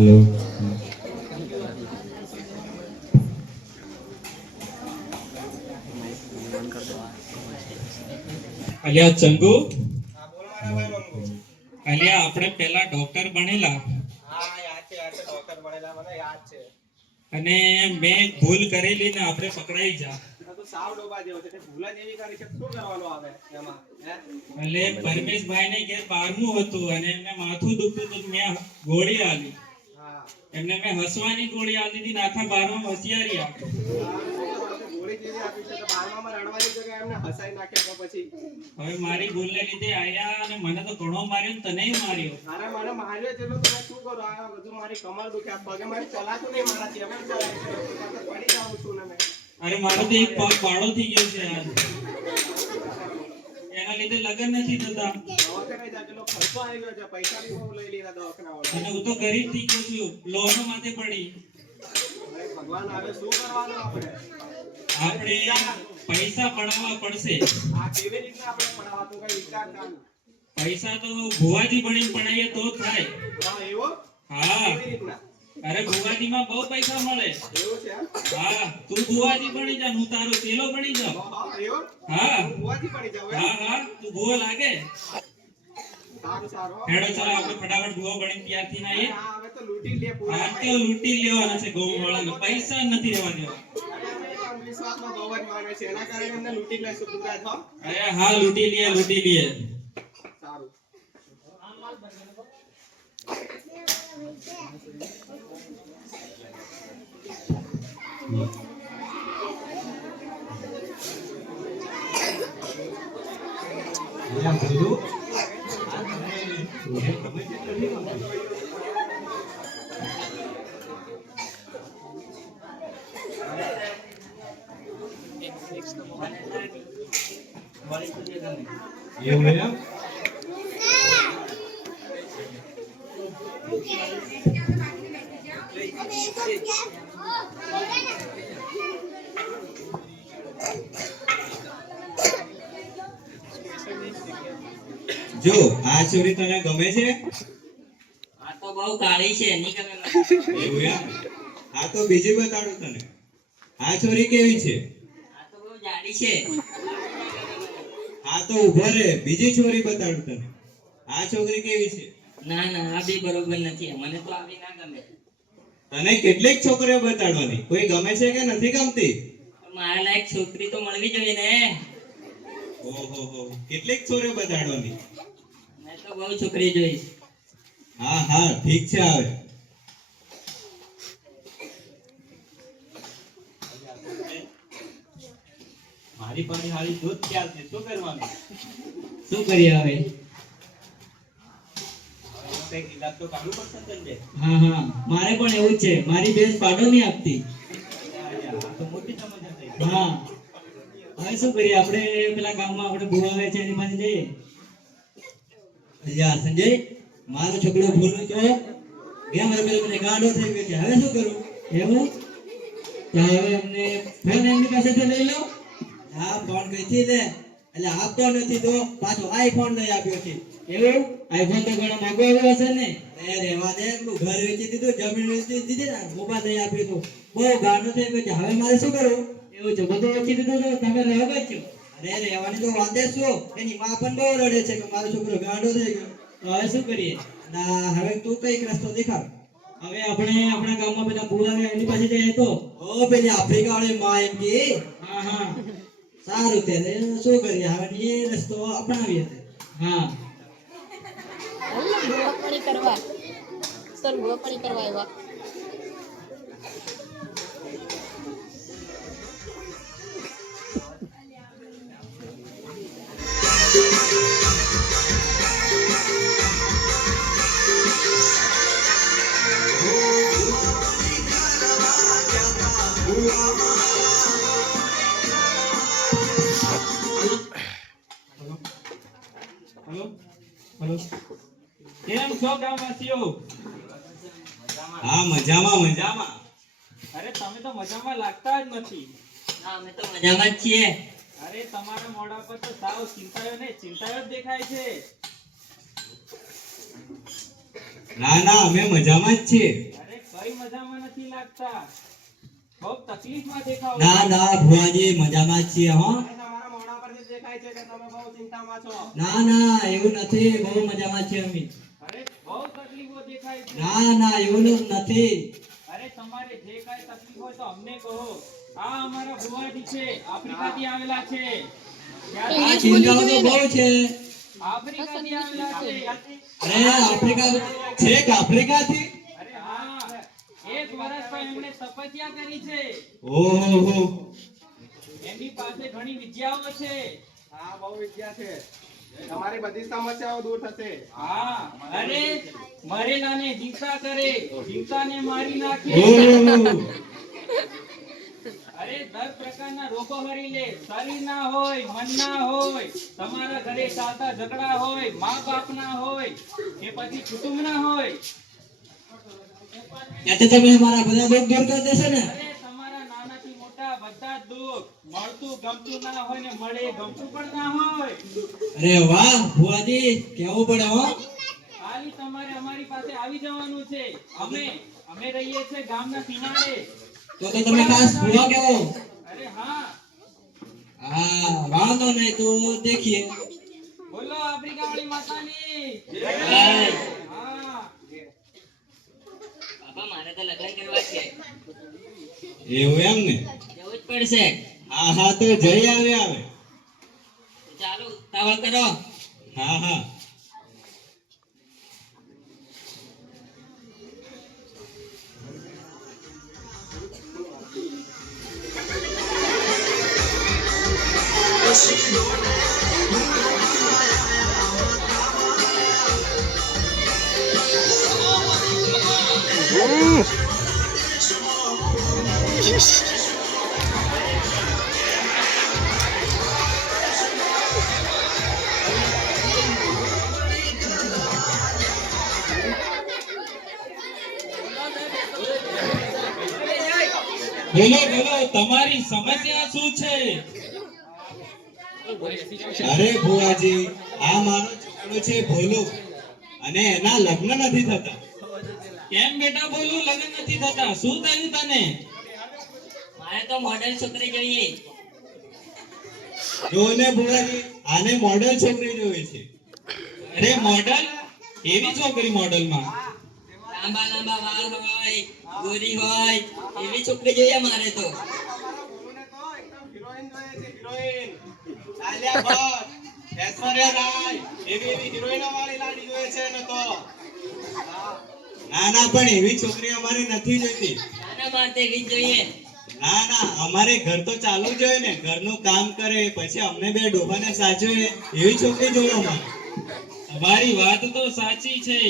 Hello. અલ્યા ચંગુ, અલ્યા આપણે પેલા ડોક્ટર બનેલા. હા યાદ છે ડોક્ટર બનેલા મને યાદ છે. અને મેં ભૂલ કરેલી ને આપણે પકડાઈ જા. તો સાવ ડોબા જેવો છે તે ભૂલ જ એવી કરી છે શું કરવાનું આવે એમાં એટલે પરમેશભાઈ ને ઘેર 12મું હતું અને એમને માથું દુખતું તો મેં ગોળી આલી. હા એમને મેં હસવાની ગોળી આલી હતી ને આખા 12માં હોશિયારી આપી. ગોળી કેવી આપી છે તો 12માં રડવાની જગ્યાએ એમને હસાઈ નાખ્યા તો પછી હવે મારી ભૂલને લીધે આયા અને મને તો ઘણો માર્યો ને તને માર્યો. અરે મને માર્યો છે તો મેં શું કરું આ બધું મારી કમર દુખે આ પગે મારી ચલાતું નહીં મારાથી હવે ચલાય છે પડી જાઉં છું ને મેં. અરે મારો તો એક પગ બાળો થઈ ગયો છે યાર. એના લીધે લગન નથી થતા. દવાખાને જાકેલો ખર્ચો આવી ગયો છે પૈસા બી બહુ લઈ લીધા દવાખાના અને હું તો ગરીબ થઈ ગયો છું. લોનો માથે પડી. ભગવાન આવે શું કરવાનું આપણે પૈસા પડાવવા પડશે. આ કેવી રીતના આપણે પડાવવા તો કઈ વિચાર કર. પૈસા તો ભુવાજી ભણીને ભણાઈએ તો થાય. હા એવો હા કેવી રીતના અરે ભુવાજીમાં બહુ પૈસા મળે. એવું છે હા તું ભુવાજી બની જા હું તારો ચેલો બની જાઉં. હા એવો હા હું ભુવાજી પડી જાઉં હા હા તું ભુવો લાગે. સારું સારું હેડો ચાલો આપણે ફટાફટ ભુવો બનીને તૈયાર થઈને આવીએ. હા હવે તો લૂંટી લે પૂરા આ તો લૂંટી લેવાના છે ગામ વાળાને. પૈસા નથી રહેવા દેવા. અંધવિશ્વાસમાં બહુ જ માને છે એના કારણે એમને લૂંટી લઈશું પૂરા થો. અરે હા લૂંટી લઈએ. સારું क्या बोलूं? ये हुआ जो आ छोरी तने गमे छे? આ તો બહુ કાળી છે ની ગમે મને. એવું એમ? આ તો બીજી બતાડું તને. આ છોરી કેવી છે? આ તો બહુ જાડી છે. આ તો ઉભો રે, બીજી છોરી બતાડું તને. આ છોકરી કેવી છે? ના ના આ બી બરોબર નથી મને તો આવી ના ગમે. તને કેટલીક છોકરીઓ બતાડવાની? કોઈ ગમે છે કે નથી ગમતી? મારા લાયક છોકરી તો મળવી જોઈએ ને. ઓહો હો, કેટલીક છોરીઓ બતાડવાની? મેં તો બહુ છોકરી જોઈશ. હા હા ઠીક છે આવે. મારી પાસે હારી દૂધ ખ્યાલ છે શું કરવાનું? શું કરીએ હવે? કઈક ઇલાજ તો કાઢવું પડશે ને તને. હા હા મારે પણ એવું જ છે. મારી બેન પાડો નહીં આપતી. આ તો મોટી સમસ્યા થઈ. હા હવે શું કરીએ આપણે પેલા ગામમાં આપણે ભૂવા આવે છે એની પાસે જઈએ. અલ્યા સંજય, મારો છોકરો ભૂલું તો ગયા મારે પેલો મને ગાંડો થઈ ગયો છે. હવે શું કરું? એવું તો હવે અમને ફોન એમની પાસેથી લઈ લો. હા ફોન કઈથી લે? એટલે આપતો નથી તો પાછો આઈફોન લઈ આપ્યો છે. એવું આઈફોન તો ઘણો મોંઘો આવ્યો હશે ને. એ રેવા દે, તું ઘર વેચી દીધું, જમીન વેચી દીધી ને, મોબાઈલ લઈ આપ્યો તો બહુ ગાંડો થઈ ગયો છે. હવે મારે શું કરવું? એવું છે બધું ઓછી દીધું તો તમે રહો છો. અરે રહેવાની તો વાત જ શું, એની માં પણ બહુ રડે છે કે મારો છોકરો ગાંડો થઈ ગયો. તો હવે શું કરીએ? ના હવે તું કઈક રસ્તો દેખાડ. હવે આપણે આપણા ગામમાં પેલા ભૂવા આવે એની પાસે જઈએ તો. ઓ પેલી આફ્રિકા વાળી માં એમ કે હા હા સારું ત્યારે શું કરીએ હવે એ રસ્તો અપનાવીએ. હા ભૂવાપણી કરવા સર ભૂવાપણી કરવા આવ્યા. હેલો હેલો કેમ છો ગામવાસીઓ? હા મજામાં મજામાં. અરે તમે તો મજામાં લાગતા જ નથી. હા અમે તો મજામાં જ છીએ. અરે તમારા મોઢા પર તો સાવ ચિંતાયો જ દેખાય છે. ના ના અમે મજામાં જ છીએ. અરે કઈ મજામાં નથી લાગતા, બહુ તકલીફમાં દેખાવ છો. ના ના ભુવાજી મજામાં જ છીએ હો. અને તમારા મોઢા પરથી દેખાય છે કે તમે બહુ ચિંતામાં છો. ના ના એવું નથી, બહુ મજામાં છીએ અમે. અરે બહુ તકલીફો દેખાય છે. ના ના એવું નથી. અરે તમારે જે કાંઈ તકલીફ હોય તો અમને કહો. આ અમારા ભુવાજી છે, આફ્રિકાથી આવેલા છે. આ ઇંગ્લિશ ચિંતાઓ બોલી તો જોઈએ બહુ છે. આફ્રિકાથી આવેલા છે. અરે આફ્રિકા છેક આફ્રિકાથી. અરે હા, 1 વર્ષ પછી એમણે તપસ્યા કરી છે. ઓહો એમની પાસે ઘણી વિદ્યાઓ છે. હા, બહુ વિદ્યા છે. તમારી બધી સમસ્યાઓ દૂર થશે. હા, અરે મરેલાને જીવતા કરે, જીવતાને મારી નાખે. ઓહો અરે દર પ્રકારના રોગો હરી લે. શરીરના હોય, મનના હોય, તમારા ઘરે ચાલતા ઝઘડા હોય, મા બાપના હોય કે પછી કુટુંબના હોય. એટલે તમે અમારા બધા દુઃખ દૂર કરી દેશો ને. અરે તમારા નાનાથી મોટા બધા જ દુઃખ મળતું ગમતું ના હોય ને મળે ગમતું પણ ના હોય. અરે વાહ ભુવાજી કેવું પડે હો. ખાલી તમારે અમારી પાસે આવી જવાનું છે. અમે રહીએ છીએ ગામના કિનારે. તો તમે ખાસ ભુવા કેવો. અરે હા, હા વાંધો નહીં તો દેખીએ. બોલો આફ્રિકા વાળી માતાની જય. હા. બાપા મારે તો લગ્ન કરવા છે, એવું એમ ને? જવું જ પડશે. હા હા તો જઈ આવે. તો ચાલો ઉતાવળ કરો. હા હા. બોલો બોલો તમારી સમસ્યા શું છે? અરે ભુવાજી, આ મારો છોકરો છે ભોલું, અને એના લગ્ન નથી થતા. કેમ બેટા બોલું લગ્ન નથી થતા? શું થયું તને? મારે તો મોડેલ છોકરી જોઈએ. જો ને ભુવાજી, આને મોડેલ છોકરી જોઈએ છે. અરે મોડલ? એવી છોકરી મોડલમાં? લાંબા લાંબા વાળ હોય, ગોરી હોય, એવી છોકરી જોઈએ મારે તો. તમારા બોલુને તો એકદમ હિરોઈન જોઈએ છે, હિરોઈન. આલિયા ભટ્ટ, ઐશ્વર્યા રાય, એવી હિરોઈનો વાળી લાડી જોઈએ છે ને તો. હા. ના ના પણ એવી છોકરી અમારે નથી જોઈતી. નાના મારે તો એવી જ જોઈએ. ના ના અમારે ઘર તો ચાલુ જ હોય ને, ઘરનું કામ કરે પછી અમને બે ડોભાને સાચવે એવી છોકરી જોઈએ અમારે. તમારી વાત તો સાચી છે.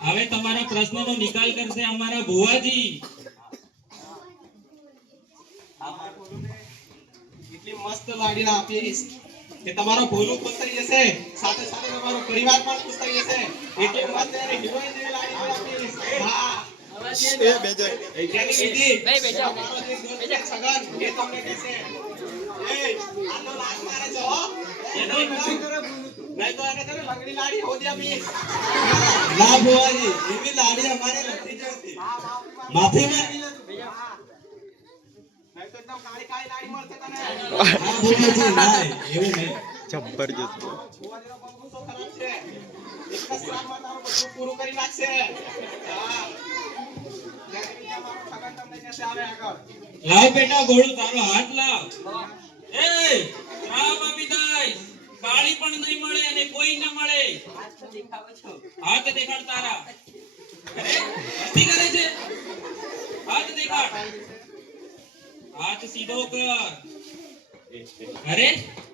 હવે તમારા પ્રશ્નનો નિકાલ કરશે અમારા ભુવાજી. તમારા બોલુને એટલી મસ્ત લાડી આપીશ કે તમારો ભોલું ખુશ થઈ જશે, સાથે સાથે તમારો પરિવાર પણ ખુશ થઈ જશે. એટલી મસ્ત અને હિરોઈન જેવી લાડી પણ આપીશ. હા. જેની વિધિ તમારો જે દોસ્ત છે છગન, એ તમને કહેશે. આનો લાગ મારે છે હો. નહીં તો એને છે ને લંગડી લાડી હોદી આપીશ. ના ભુવાજી, એવી લાડી અમારે નથી જોઈતી. માફી માંગી લે તું. હા. નહીં તો એકદમ કાળી કાળી લાડી મળશે તને. હા ભુવાજી, ના એવું નહીં. ભુવાજીનો બહુ ગુસ્સો ખરાબ છે. એક જ શ્રાપમાં તારું બધું પૂરું કરી નાખશે. હા. જેની વિધિ અમારો છગન તમને કહેશે આવે આગળ. લાવ બેટા ગોળું, તારો હાથ લાવ. એ શ્રાપ આપી દઈશ. કાળી પણ નહીં મળે અને કોઈ ન મળે. આજ તો દેખાવો છો. હાથ દેખાડ તારા. અરે મસ્તી કરે છે. હાથ દેખાડ. હાથ સીધો કર. અરે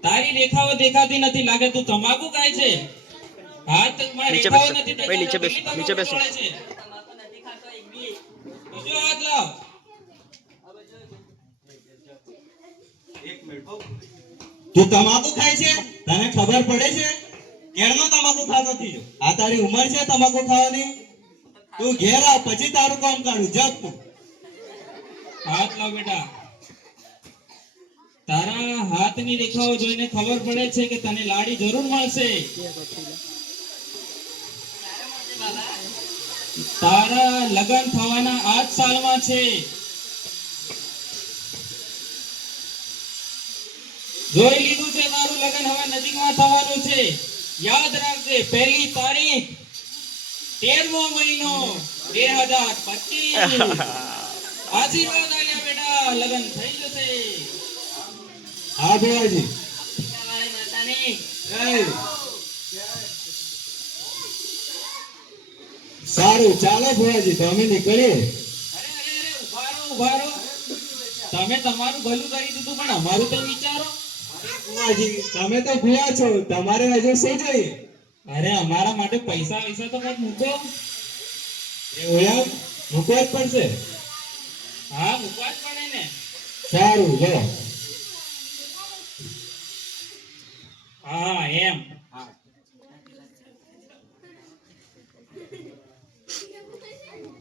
તારી રેખાઓ દેખાતી નથી, લાગે તું તમાકુ ખાય છે. હાથમાં રેખાઓ નથી દેખાતી. નીચે બેસો. તમાકુ નથી ખાતો એક બી. બીજો હાથ લાવ. તું તમાકુ ખાય છે? તને ખબર પડે છે? કેળનો તમાકુ ખાતો થયો. આ તારી ઉંમર છે તમાકુ ખાવાની? તું ઘેર આવ પછી તારું કામ કાઢું. જપ તું. હાથ લાવ બેટા. તારા હાથની રેખાઓ જોઈને ખબર પડે છે કે તને લાડી જરૂર મળશે. ક્યારે મળશે બાબા? તારા લગન થવાના આ જ સાલમાં છે. જોઈ લીધું છે તારું લગન હવે નજીકમાં થવાનું છે. યાદ રાખજે, પહેલી તારીખ 13મો મહિનો 2025. આશીર્વાદ આલ્યા બેટા, લગન થઈ જશે. હા ભુવાજી. વાળી માતાની જય. સારું, ચાલો ભુવાજી, તો અમે નીકળીએ. અરે ઉભા રહો. તમે તમારું ભલું કરી દીધું, પણ અમારું તો વિચારો. ભુવાજી, તમે તો ભુવા છો, તમારે હજુ શું જોઈએ? અરે અમારા માટે પૈસા વિશે તો કંઈક મૂકો. એવું એમ? મૂકવા જ પડશે. હા, મૂકવા જ પડે ને. સારું, લો. હા એમ.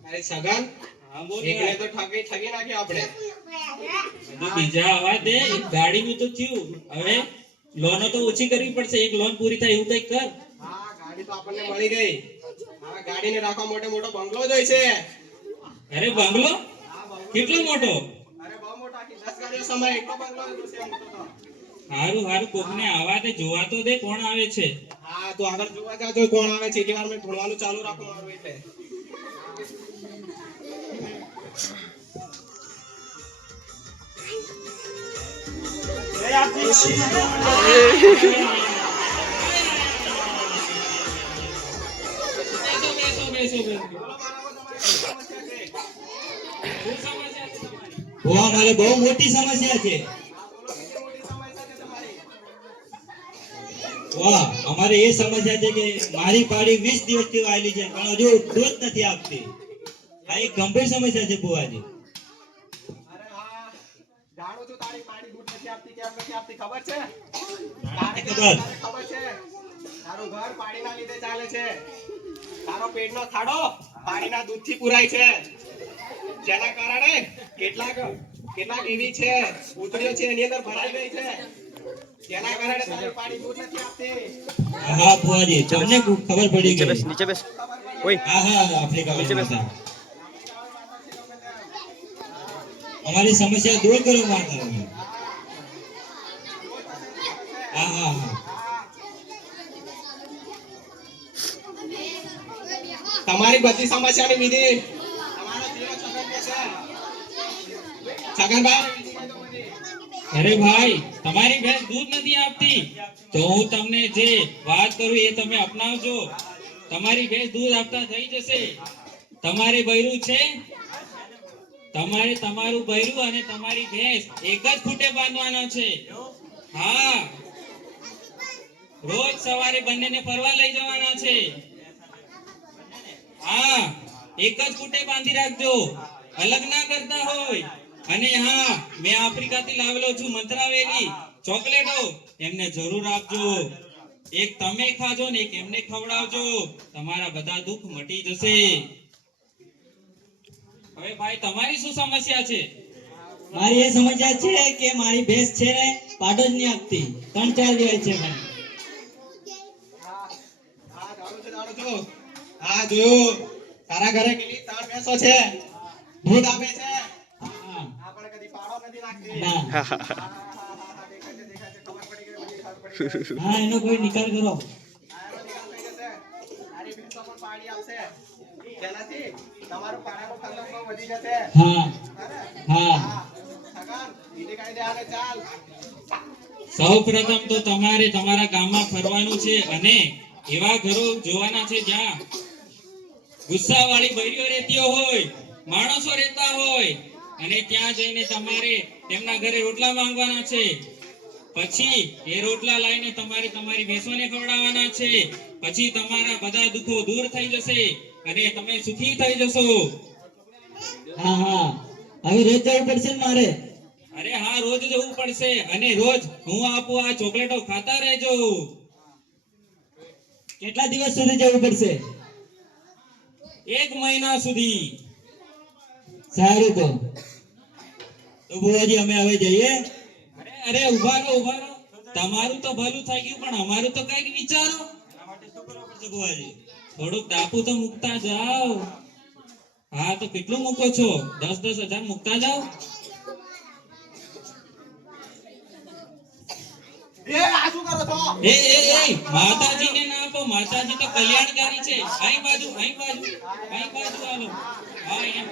અરે સગન, હા બોલ. એકને તો ઠગી નાખી આપણે. હજુ બીજા આવા દે. એક ગાડીનું તો થયું. હવે લોનો તો ઓછી કરવી પડશે. એક લોન પૂરી થાય એવું કંઈક કર. હા, ગાડી તો આપણને મળી ગઈ. હવે ગાડીને રાખવા માટે મોટો બંગલો જોઈશે. અરે બંગલો કેટલો મોટો? અરે બહુ મોટો, આખી 10 ગાડીઓ સમય એટલો બંગલો જોઈશે મોટો તો. હારું કોકને આવા દે, જોવા તો દે કોણ આવે છે. હા, તું આગળ જોવા જા, જો કોણ આવે છે. એટલી વાર મેં ઢૂંઢવાનું ચાલુ રાખું મારું એટલે. બેસો. બોલો મારા તમારી શું સમસ્યા છે? શું સમસ્યા છે તમારી? ભુવા, મારે બહુ મોટી સમસ્યા છે. વાહ, અમારે એ સમસ્યા છે કે મારી પાડી 20 દિવસથી વાયેલી છે, પણ હજુ દૂધ નથી આપતી. આ એક ગંભીર સમસ્યા છે ભુવાજી. અરે હા, જાણું છું તારી પાડી દૂધ નથી આપતી, કેમ નથી આપતી ખબર છે? તારે ખબર. ખબર છે, તારું ઘર પાડીના લીધે ચાલે છે. તારો પેટનો ખાડો પાડીના દૂધથી પુરાય છે. જેના કારણે કેટલાક એવી છે ઉતરીઓ છે એની અંદર ભરાઈ ગઈ છે. જેના કારણે તારી પાડી દૂધ નથી આપતી. હા ભુવાજી, તમને ખબર પડી ગઈ. નીચે બેસ ઓય હા, આપણે ખબર પડી. અમારી સમસ્યા દૂર કરો માતા. હા. તમારી બધી સમસ્યાની વિધિ તમારો જીરો છગન છે. છગનભાઈ વિધિ કહી દો બધી. અરે ભાઈ, તમારી ભેંસ દૂધ નથી આપતી તો હું તમને જે વાત કરું એ તમે અપનાવજો. તમારી ભેંસ દૂધ આપતા થઈ જશે. તમારે બૈરું છે. તમારે તમારું બૈરું અને તમારી ભેંસ એક જ ખૂટે બાંધવાના છે. હા, રોજ સવારે બંનેને ફરવા લઈ જવાના છે. હા, એક જ ખૂટે બાંધી રાખજો, અલગ ના કરતા હોય. અને હા, મેં આફ્રિકાથી લાવેલો છું મંત્રાવેલી ચોકલેટો, એમને જરૂર આપજો. એક તમે ખાજો ને એક એમને ખવડાવજો. તમારા બધા દુઃખ મટી જશે. હવે ભાઈ, તમારી શું સમસ્યા છે? મારી એ સમસ્યા છે કે મારી ભેંસ છે ને પાડો જ નહીં આપતી. 3-4 દિવસ છે મને. હા, જાણું છું. હા, જોયું. તારા ઘરે કેટલી 3 ભેંસો છે, દૂધ આપે છે. હા. આપણે કદી પાડો નથી નાખતી. ના. દેખાય છે. ખબર પડી ગઈ, બધી ખબર પડી ગઈ. હા, એનો કોઈ નિકાલ કરો. આ એનો નિકાલ થઈ જશે. તારી ભેંસો પણ પાડી આપશે. જેનાથી તમારું પાડાનો ખર્ચ પણ વધી જશે. હા. હા. છગન, વિધિ કહી દે આને, ચાલ. સૌપ્રથમ તો તમારે તમારા ગામમાં ફરવાનું છે અને એવા ઘરો જોવાના છે જ્યાં ગુસ્સાવાળી બૈરીઓ રહેતી હોય, માણસો રહેતા હોય, અને ત્યાં જઈને તમારે તેમના ઘરે રોટલા માંગવાના છે. પછી એ રોટલા લાવીને તમારે તમારી ભેંસોને ખવડાવવાના છે. પછી તમારા બધા દુઃખો દૂર થઈ જશે અને તમે સુખી થઈ જશો. હા. હવે રોજ જવું પડશે ને મારે? અરે હા, રોજ જવું પડશે અને રોજ હું આપું આ ચોકલેટો ખાતા રહેજો. કેટલા દિવસ સુધી જવું પડશે? 1 મહિના સુધી. સારું તો ભુવાજી, અમે હવે જઈએ. અરે ઉભા રહો. તમારું તો ભલું થઈ ગયું, પણ અમારું તો કઈક વિચારો. એના માટે શું કરવું પડશે ભુવાજી? થોડુંક ડાપુ તો મૂકતા જાઓ. હા તો કેટલું મૂકો છો? 10,000 મૂકતા જાઓ. એ આ શું કરો છો? એ માતાજીને ના આપો. માતાજી તો કલ્યાણકારી છે. અહીં બાજુ હાલો. હા એમ.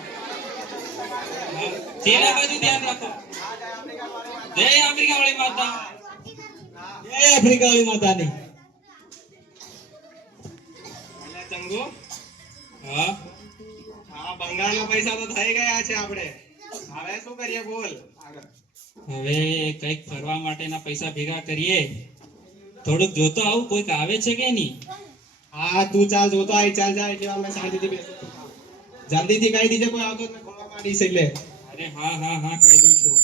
હા, તેના બાજુ ધ્યાન રાખો. જય આફ્રિકા વાળી માતા. જય આફ્રિકાવાળી માતાની. અલ્યા ચંગુ, હા આ બંગાળના પૈસા તો થઈ ગયા છે આપણે. હવે શું કરીએ બોલ આગળ. હવે કઈક ફરવા માટેના પૈસા ભેગા કરીએ. થોડુંક જોતો આવું કોઈક આવે છે કે નહીં. હા તું ચાલ જોતો આય, ચાલ જા એટલે અમે શાંતિથી બેસું. જલ્દીથી કહી દીજે કોઈ આવતો જ ને ખબર માંડીશ એટલે. અરે હા કહી દઉં છું.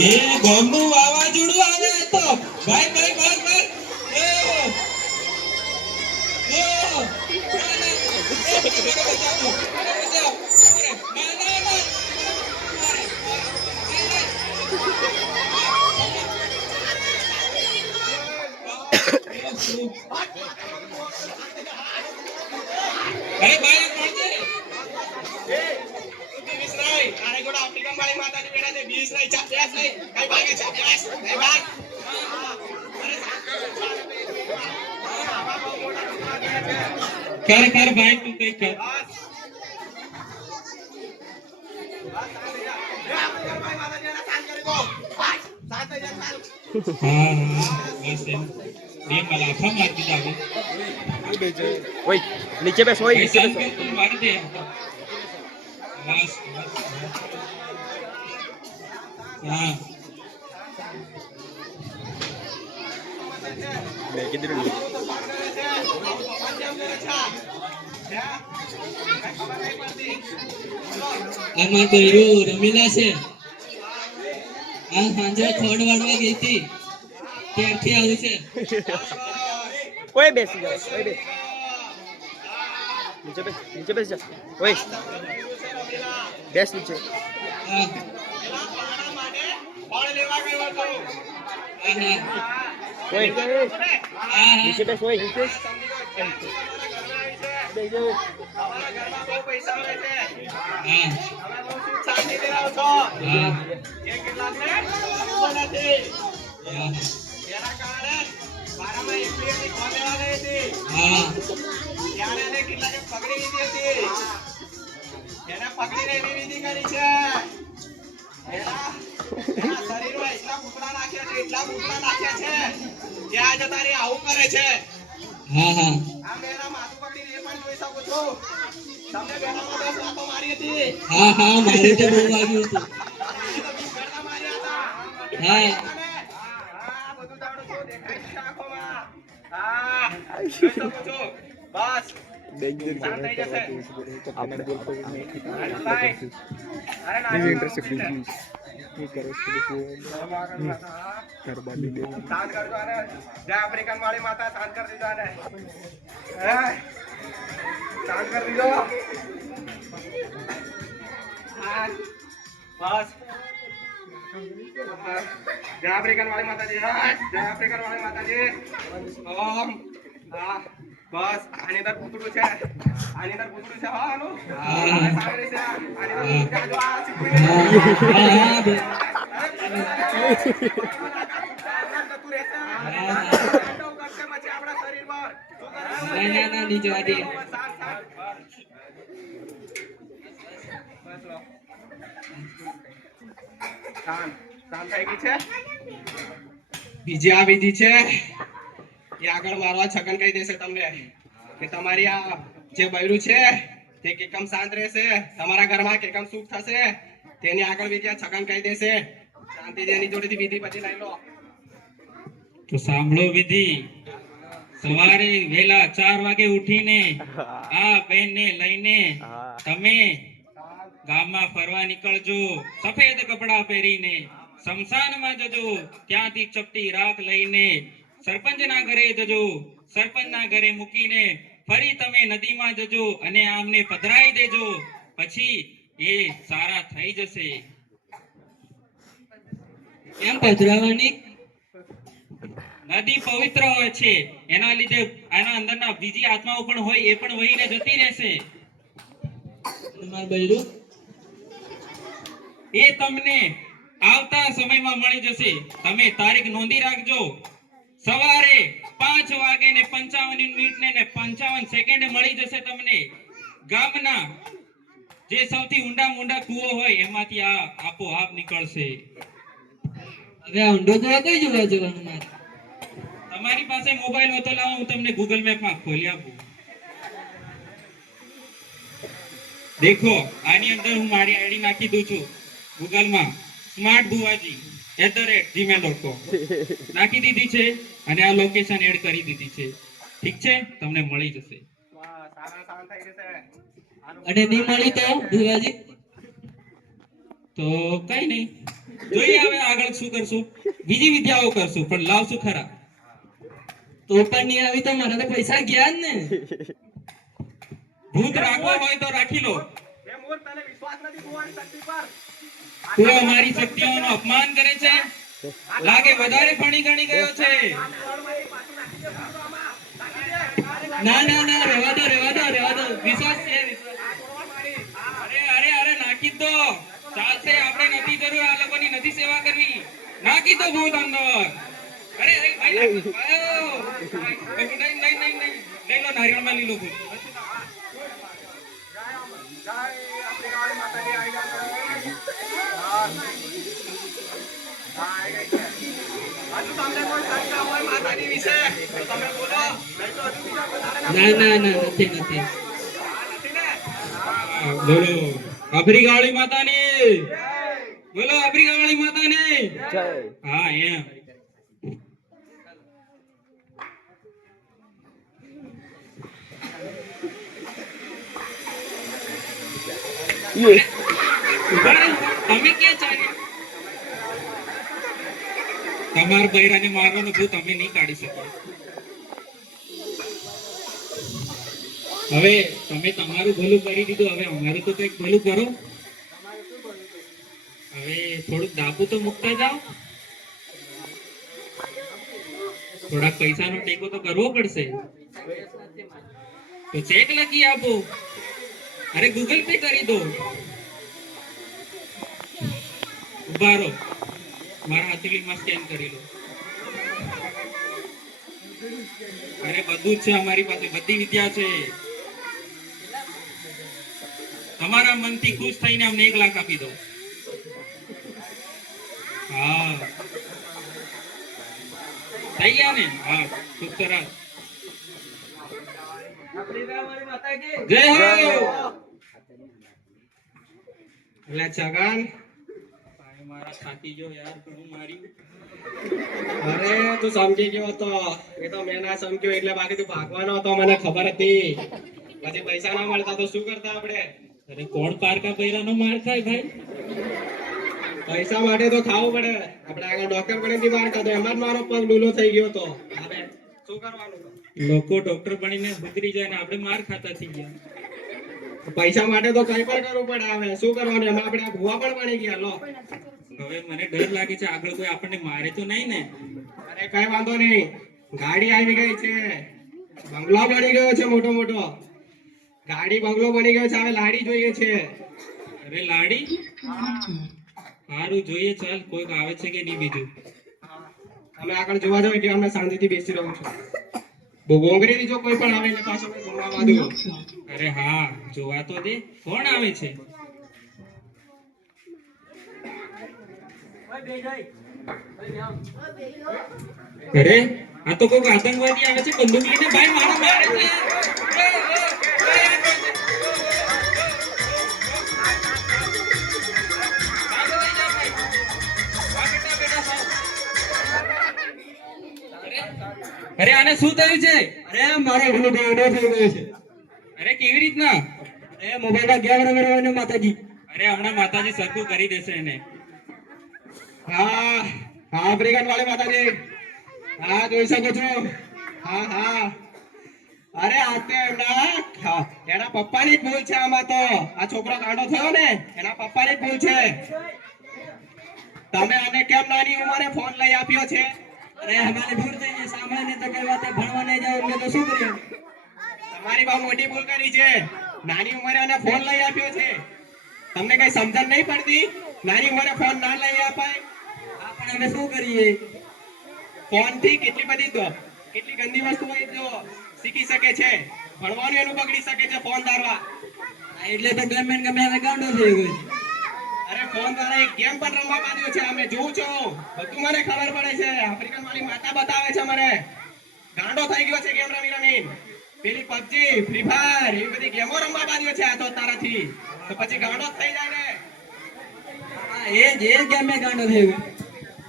એ ગોમનું વાવાઝોડું આવે તો ભાઈ ભાગ. અરે ભાઈ કોણ છે? તું બીવીસ નહીં. તારે જોડે આફ્રિકન વાળી માતાજી બેઠા છે. બીવીસ નહીં, ચાલ બેસ નહીં. કઈ ભાગે છે? બેસ. કઈ ભાગ. અરે આવા બહુ મોટા ટુકડા છે. કર ભાઈ તું કઈ કર. બસ. એ આફ્રિકન વાળી માતાજીને શાંત કરી દો. બસ. શાંત થઈ જા, ચાલ. હા બસ એમ. બે મલાફા મારી દીધા હવે. ઓય નીચે બેસ ઓય નીચે શાંત બેસ કર તું મારી દે. બસ. હા બે કીધું તો ફોન કરે છે. આવું તો ફોન કેમ કરે છે? હે? કઈ ખબર નહીં પડતી. આમાં કયું રમીલા છે આ સાંજે ખોડ વાળવા ગઈ હતી ત્યારથી આવું છે ઓય બેસી જાઓ ઓય બેસ નીચે બેસ જા ઓય બેસ નીચે હા પેલા પાણા માટે ફળ લેવા ગયો હતો. હા ઓય હા નીચે બેસ ઓય નીચે સમજી ગયો. ત્યાં તો તમારા ઘરમાં આવી છે. બેસ જાઓ તમારા ઘરમાં બહુ પૈસા આવે છે. હા તમે બહુ સુખ શાંતિથી રહો છો. હા એ કેટલાકને ખબર નથી. હા એના કારણે મારામાં એકલી એની ખોળ લેવા ગઈ હતી. હા ત્યારે એને કેટલાકે પકડી લીધી હતી. એને પકડીને એવી વિધિ કરી છે. એના શરીરમાં એટલા ભૂતળા નાખ્યા છે કે આજે તારી આવું કરે છે. હા હા આ મેરા માથું પકડીને એ પણ જોઈ શકું છું. તમને બેઠામાં 10 લાતો મારી હતી. હા હા મારું તો બહુ વાગ્યું હતું એ તો 20 ગણના માર્યા હતા. હા હા, બધું જાણું છું. દેખાય છે આંખોમાં. હા, જોઈ શકું છું. બસ શાંત થઈ જશે. આપણે બોલતો ભાઈ, અરે ના ઇન્ટરેસ્ટ પ્લીઝ એ કરો શાંત કરજો આને. જય આફ્રિકન વાળી માતા શાંત કરી દીધો આને. હે? શાંત કરી દીધો. હા, બસ. જય આફ્રિકન વાળી માતાજી. હા, જય આફ્રિકન વાળી માતાજી. ઓમ. હા, બસ. આની અંદર પૂતળું છે. આની અંદર પૂતળું છે. હા, આનું. આને સાંભળી છે. આની અંદર પૂતળું છે. આ જો આ ચીકણી છે. હા હા બે- ના ના નહીં જવા દે બીજી આ વિધિ છે એ આગળ મારવા છગન કહી દેશે તમને કે તમારી આ જે બૈરું છે તે કેકમ શાંત રહેશે, તમારા ઘરમાં કેકમ સુખ થશે તેની આગળ વિધિ આ છગન કહી દેશે. શાંતિથી એની જોડેથી વિધિ પછી લઈ લો. તો સાંભળો વિધિ. સવારે વહેલા 4 વાગે ઉઠીને આ બેનને લઈને તમે ગામમાં ફરવા નીકળજો. સફેદ કપડા પહેરીને શમશાનમાં જજો. ત્યાંથી ચપટી રાખ લઈને સરપંચના ઘરે જજો. સરપંચના ઘરે મૂકીને ફરી તમે નદીમાં જજો અને આમને પધરાઈ દેજો. પછી એ સારા થઈ જશે. કેમ પધરાવાની? નદી પવિત્ર હોય છે, એના લીધે એના અંદરના બીજી આત્માઓ પણ હોય એ પણ વહીને જતી રહેશે. તમાર બૈરું એ તમને આવતા સમયમાં મળી જશે. તમે તારીખ નોંધી રાખજો. સવારે 5:55 ને 55 મળી જશે તમને. ગામના જે સૌથી ઊંડા કૂવો હોય એમાંથી આ આપોઆપ નીકળશે. હવે આ ઊંડો કૂવો કઈ જોવા જવાનું મારે? તમારી પાસે મોબાઈલ હોય તો લાવો, હું તમને ગૂગલ મેપમાં ખોલી આપું. દેખો, આની અંદર હું મારી આઈડી નાખી દઉં છું ગૂગલમાં, smartbuaji@gmail.com નાખી દીધી છે અને આ લોકેશન એડ કરી દીધી છે. ઠીક છે, તમને મળી જશે. અને નહીં મળી તો ભુવાજી? તો કઈ નહીં, જોઈએ હવે આગળ શું કરશું. બીજી વિદ્યાઓ કરશું, પણ લાવશું ખરા. તો પણ નહીં આવી તો મારા તો પૈસા ગયા જ ને. ભૂત રાખવો હોય તો રાખી લો. એ મોર તને વિશ્વાસ નથી ભુવાની શક્તિ પર? તું અમારી શક્તિઓનું અપમાન કરે છે. લાગે વધારે ભણી ગણી ગયો છે. ના ના ના, રહેવા દો વિશ્વાસ છે, વિશ્વાસ. અરે નાખી દો, ચાલશે. આપણે નથી જરૂર આ લોકોની નથી સેવા કરવી. નાખી દો ભૂત અંદર. અરે ભાઈ, નહીં લઈ લો, નારિયેળમાં લઈ લો ભૂત. ના નથી. બોલો અભરી ગાળી માતાની, બોલો અભરી ગાળી માતાની. હા એમ. તમે ક્યાં ચાલ્યા? તમારા બૈરાને મારવાનું ભૂત અમે નહીં કાઢી શકીએ. હવે તમે તમારું ભલું કરી દીધું, હવે અમારું તો કંઈક ભલું કરો. હવે થોડુંક દાબુ તો મૂકતા જાઓ. થોડાક પૈસાનો ટેકો તો કરવો પડશે. તો ચેક લખી આપો. અરે ગૂગલ પે કરી દો. ઉભા રહો, મારા હથેળીમાં સ્કેન કરી લો. અરે બધું જ છે અમારી પાસે, બધી વિદ્યા છે. તમારા મનથી ખુશ થઈને અમને 1 લાખ આપી દો. હા થઈ ગયા ને? હા, ખૂબ સરસ. જય હો. એટલે છગન, મારા થાકી ગયો યાર, ઘણું માર્યું. અરે તું સમજી ગયો હતો. એ તો મેં ના સમજ્યો એટલે બાકી તું ભાગવાનો હતો, મને ખબર હતી. પછી પૈસા ના મળતા તો શું કરતા આપણે? અરે કોણ પારકા બૈરાનો માર ખાય ભાઈ? પૈસા માટે તો ખાવું પડે. આપણે આગળ ડોક્ટર બનીને માર ખાધો, એમાં જ મારો પગ ડૂલો થઈ ગયો તો. હવે શું કરવાનું? લોકો ડોક્ટર બનીને સુધરી જાય ને આપણે માર ખાતા થઈ ગયા. પૈસા માટે તો કઈ પણ કરવું પડે. હવે શું કરવાનું? એમાં આપણે ભૂવા પણ બની ગયા. લો, હવે મને ડર લાગે છે આગળ કોઈ આપણને મારે તો નહીં ને? અરે કઈ વાંધો નહીં, ગાડી આવી ગઈ છે, બંગલો બની ગયો છે મોટો મોટો. ગાડી બંગલો બની ગયો છે, હવે લાડી જોઈએ છે. અરે લાડી સારું જોઈએ. ચાલ, કોઈક આવે છે કે નહીં બીજું? તમે આગળ જોવા જાવ એટલે અમે શાંતિથી બેસી રહું છું. બહુ ગોંગરી જો કોઈ પણ આવે એટલે પાછો મેં ઘુમાવા દઉં. અરે હા, જોવા તો દે. કોણ આવે છે? અરે આ તો કોઈક આતંકવાદી આવે છે, બંદૂક લઈને. ભાઈ મારો મારે છે. અરે આને શું થયું છે? અરે મારે ઘણું ડોડો થઈ ગયો છે. અરે કેવી રીતના? અરે મોબાઈલમાં ગેમ રમવાનો માતાજી. અરે હમણાં માતાજી સરખું કરી દેશે એને. હા આફ્રિકન વાળી માતાજી, હા જોઈ શકો છો. હા અરે આ તો એના પપ્પાની જ ભૂલ છે આમાં તો. આ છોકરો ગાંડો થયો ને એના પપ્પાની જ ભૂલ છે. તમે આને કેમ નાની ઉંમરે ફોન લઈ આપ્યો છે? અરે અમારી ભૂલ થઈ ગઈ, સાંભળીને તો કઈ વાતે ભણવા નહીં જાવ એટલે તો શું કરીએ? તમારી બહુ મોટી ભૂલ કરી છે. નાની ઉંમરે આને ફોન લઈ આપ્યો છે. તમને કઈ સમજણ નહીં પડતી? નાની ઉંમરે ફોન ના લઈ અપાય. હા પણ અમે શું કરીએ? ફોન થી કેટલી ગંદી વસ્તુઓ એ જો શીખી શકે છે. ભણવાનું એનું બગડી શકે છે ફોન દ્વારા. હા, એટલે તો ગમે ને ગમે હવે ગાંડો થઈ ગયો છે. અરે ફોન દ્વારા એક ગેમ પણ રમવા માંડ્યો છે. અમે જોઉં છું, બધું મને ખબર પડે છે. આફ્રિકન વાળી માતા બતાવે છે મને. ગાંડો થઈ ગયો છે ગેમ રમી રમી. પેલી પબજી, ફ્રી ફાયર એવી બધી ગેમો રમવા માંડ્યો છે આ તો તારાથી. તો પછી ગાંડો જ થઈ જાય ને. હા એ જ ગમે ગાંડો થઈ ગયો.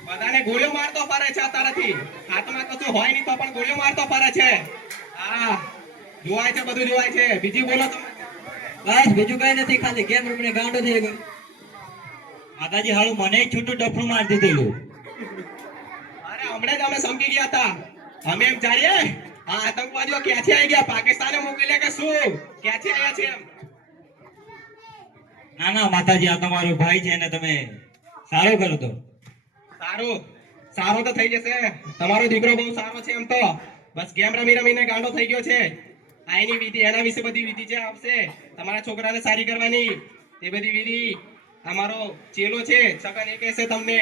બધાને ગોળીઓ મારતો ફરે છે આ તારાથી. હાથમાં કશું હોય નહીં તો પણ ગોળીઓ મારતો ફરે છે. હા જોવાય છે, બધું જોવાય છે. બીજી બોલો તમે. બસ બીજું કઈ નથી, ખાલી ગેમ રમીને ગાંડો થઈ ગયો. માતાજી હાલું મને છૂટું ડફલું મારી દીધેલું. અરે હમણાં જ અમે સમજી ગયા હતા. અમે એમ જાણીએ આ આતંકવાદીઓ ક્યાંથી આવી ગયા, પાકિસ્તાને મોકલ્યા કે શું, ક્યાંથી આવ્યા છે એમ. ના ના માતાજી, આ તમારો ભાઈ છે ને તમે સારો કરો તો. સારો તો થઈ જશે. તમારો દીકરો બહુ સારો છે એમ તો. બસ ગેમ રમી રમીને ગાંડો થઈ ગયો છે. આ એની વિધિ, એના વિશે બધી વિધિ જે આવશે તમારા છોકરાને સારી કરવાની, એ બધી વિધિ અમારો ચેલો છે છગન એ કહેશે તમને.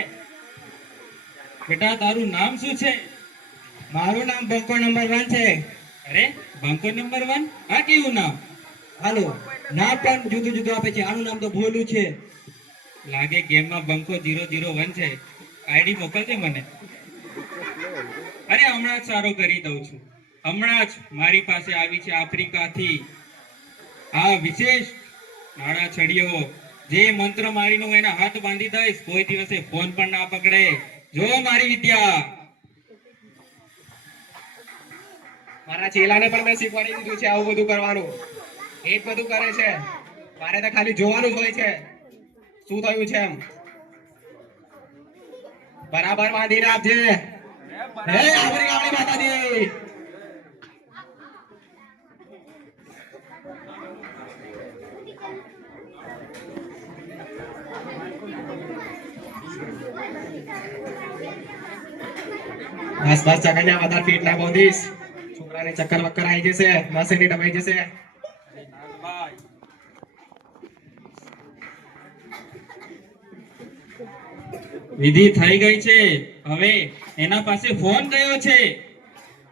બેટા તારું નામ શું છે? મારું નામ બંકો નંબર 1 છે. અરે બંકો નંબર 1, આ કેવું નામ? હાલો, નામ પણ જુદું જુદું આપે છે. આનું નામ તો ભોલું છે. લાગે ગેમમાં બંકો 001 છે. આઈડી મોકલજે મને. અરે હમણાં જ સારો કરી દઉં છું. હમણાં જ મારી પાસે આવી છે આફ્રિકાથી આ વિશેષ નાણા છડીઓ. જે મંત્ર મારીને હું એના હાથ બાંધી દઈશ, કોઈ દિવસે ફોન પણ ના પકડે. જો મારી વિદ્યા. મારા ચેલાને પણ મેં શીખવાડી દીધું છે આવું બધું કરવાનું. એ જ બધું કરે છે. મારે તો ખાલી જોવાનું જ હોય છે શું થયું છે એમ. બરાબર બાંધીને આપજે. હે આફ્રિકાની માતાજી. બસ બસ ચકન્યા વધારે ફીટ ના બાંધીશ. છોકરાને ચક્કર વક્કર આવી જશે, નસ એની દબાઈ જશે. વિધિ થઈ ગઈ છે. હવે એના પાસે ફોન કયો છે?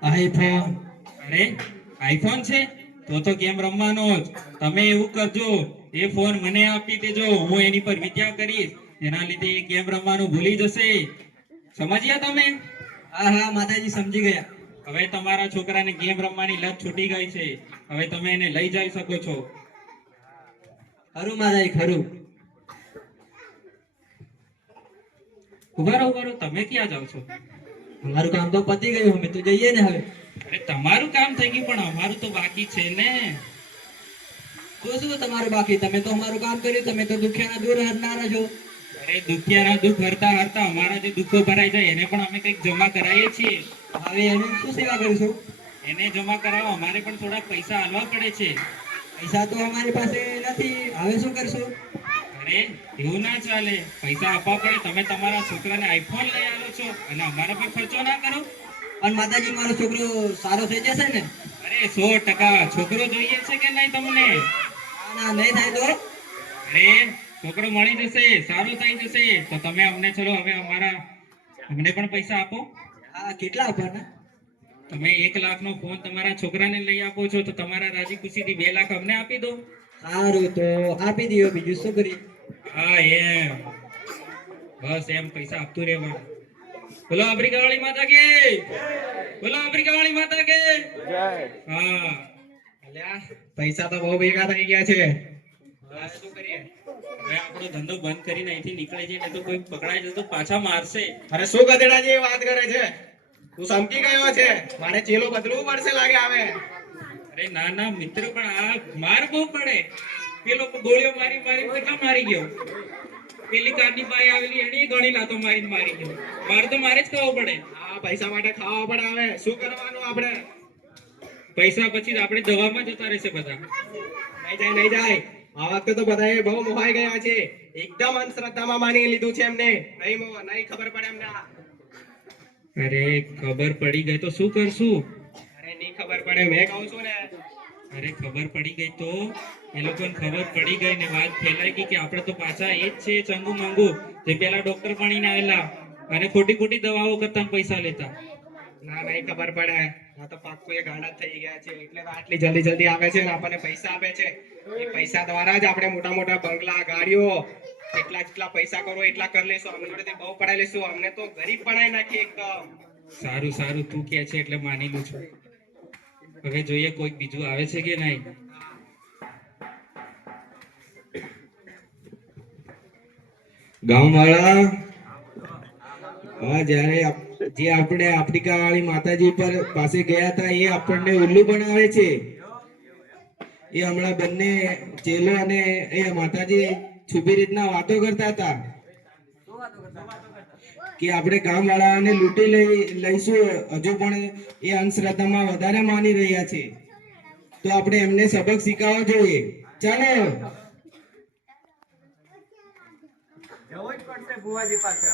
આઈફોન. અરે આઈફોન છે તો ગેમ રમવાનો જ. તમે એવું કરજો, એ ફોન મને આપી દેજો, હું એની પર વિદ્યા કરીશ. એના લીધે એ ગેમ રમવાનું ભૂલી જશે. સમજ્યા તમે? હા હા માતાજી, સમજી ગયા. હવે તમારા છોકરાને ગેમ રમવાની લત છૂટી ગઈ છે. હવે તમે એને લઈ જઈ શકો છો. ખરું માતાજી, ખરું. ઉભા રહો, તમે ક્યાં જાઓ છો? અમારું કામ તો પતી ગયું, અમે તો જઈએ ને હવે. અરે તમારું કામ થઈ ગયું પણ અમારું તો બાકી છે ને. તો શું તમારું બાકી? તમે તો અમારું કામ કર્યું. તમે તો દુખિયાના દૂર હરનારા છો. અરે દુખિયાના દુઃખ હરતા હરતા અમારા જે દુઃખો ભરાઈ જાય એને પણ અમે કંઈક જમા કરાવીએ છીએ. હવે એની શું સેવા કરીશું? એને જમા કરાવવા અમારે પણ થોડા પૈસા આલવા પડે છે. પૈસા તો અમારી પાસે નથી. હવે શું કરશું? અરે એવું ના ચાલે, પૈસા આપવા પડે. તમે તમારા છોકરાને આઈફોન લઈ આલો છો અને અમારા પર ખર્ચો ના કરો. પણ માતાજી, મારો છોકરો સારો થઈ જશે ને? અરે 100% છોકરો જોઈએ છે કે નહીં તમને? ના નહીં થાય તો? અરે છોકરો મળી જશે, સારો થઈ જશે તો તમે અમને ચલો હવે અમને પણ પૈસા આપો. હા, કેટલા આપવાના? તમે 1 લાખનો ફોન તમારા છોકરાને લઈ આપો છો તો તમારા રાજી ખુશીથી 2 લાખ અમને આપી દો. સારું, તો આપી દો. બીજું શું કરીએ? હા એમ, બસ એમ પૈસા આપતું રહેવાનું. બોલો આફ્રિકા વાળી માતા કે, બોલો આફ્રિકા વાળી માતા કે. હા અલ્યા પૈસા તો બહુ ભેગા થઈ ગયા છે. હવે શું કરીએ? હવે આપણો ધંધો બંધ કરીને અહીંથી નીકળે છે ને તો કોઈ પકડાઈ જશે તો પાછા મારશે. અરે શું ગધેડા જેવી વાત કરે છે? તું સમકી ગયો છે? મારે ચેલો બદલવું પડશે લાગે આવે. અરે ના ના મિત્ર, પણ આ માર બહુ પડે. પેલો ગોળીઓ મારી મારી કેટલા મારી ગયો. પેલી કારની બાઈ આવેલી એની ઘણી લાતો મારી ગયો. મારે તો મારે જ ખાવો પડે. હા, પૈસા માટે ખાવા પડે. હવે શું કરવાનું આપણે? પૈસા પછી આપણે દવામાં જતા રહેશે બધા. નહીં જાય આ વખતે તો બધાએ બહુ મોહાઈ ગયા છે. એકદમ અંધશ્રદ્ધામાં માની લીધું છે એમને. નહીં ખબર પડે એમને. અરે ખબર પડી ગઈ તો શું કરશું? અરે નહીં ખબર પડે મેં કહું છું ને. અરે ખબર પડી ગઈ તો એ લોકોને ખબર પડી ગઈ ને વાત ફેલાઈ ગઈ કે આપણે તો પાછા એ જ છે ચંગુ મંગુ જે પેલા ડોક્ટર બનીને આવેલા અને ખોટી ખોટી દવાઓ કરતા ને પૈસા લેતા. ના નહીં ખબર પડે. આ તો પાક્કું એ ગાંડા જ થઈ ગયા છે એટલે તો આટલી જલ્દી આવે છે ને આપણને પૈસા આપે છે. એ પૈસા દ્વારા જ આપણે મોટા મોટા બંગલા ગાડીઓ જેટલા પૈસા કરો એટલા કરી લેશું. અમને જોડેથી બહુ પડાઈ લેશું. અમને તો ગરીબ બનાવી નાખીએ એકદમ. સારું તું કે છે એટલે માની લઉં છું. હવે જોઈએ કોઈક બીજું આવે છે કે નહીં. ગામવાળા જ્યારે જે આપણે આફ્રિકા વાળી માતાજી પર પાસે ગયા હતા એ આપણને ઉલ્લુ બનાવે છે. એ હમણાં બંને ચેલો અને એ માતાજી છુપી રીતના વાતો કરતા હતા કે આપણે ગામવાળાને લૂંટી લઈશું. હજુ પણ એ અંધશ્રદ્ધામાં વધારે માની રહ્યા છે તો આપણે એમને સબક શીખવવો જોઈએ. ચાલો જવું જ પડશે બુવાજી પાસે.